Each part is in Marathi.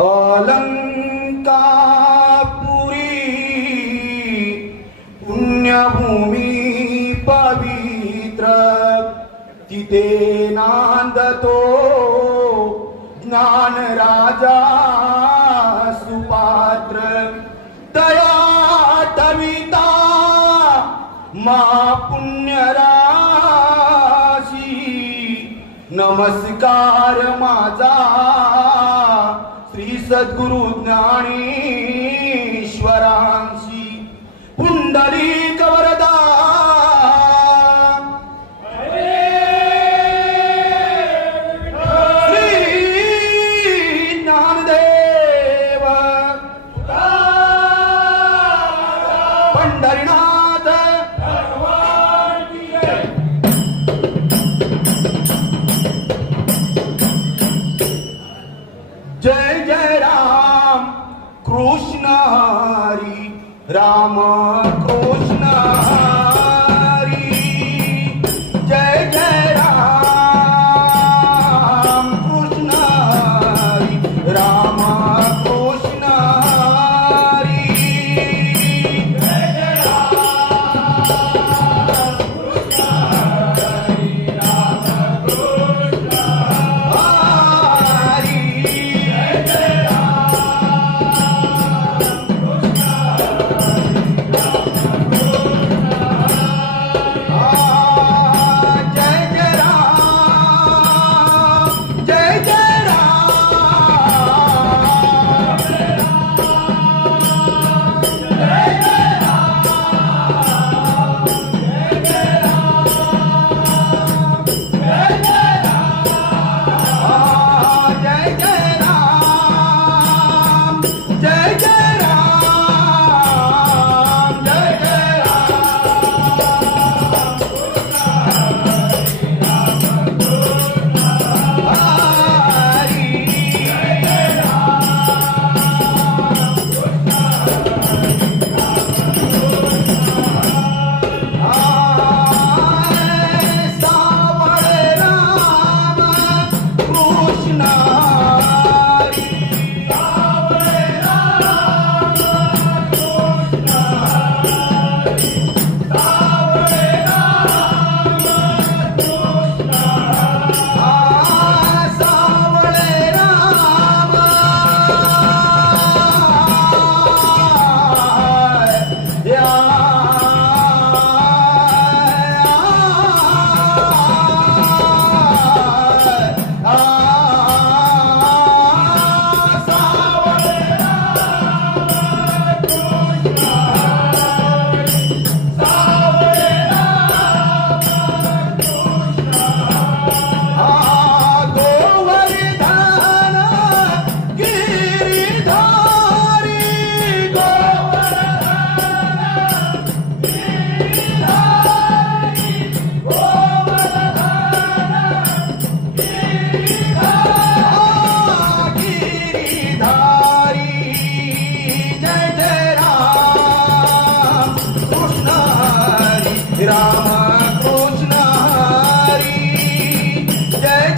अलंकापुरी पुण्यभूमी पवित्र तिथे नांदतो ज्ञान राजा सुपात्र दया तविता मा पुण्यराशी नमस्कार माझा श्री सद्गुरु ज्ञानेश्वरांशी पुंडलिक वरदा श्री ज्ञानदेव पंढरीनाथ जय जय राम कृष्ण हरी राम कृष्ण हरी जय जय राम कृष्ण हरी राम कृष्ण हरी जय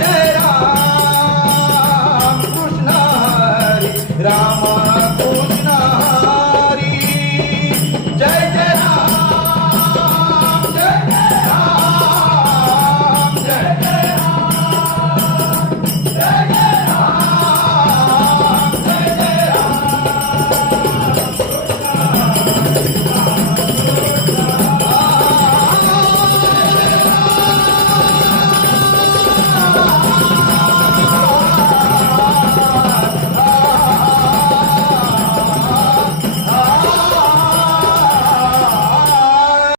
जय राम कृष्ण हरी राम कृष्ण हरी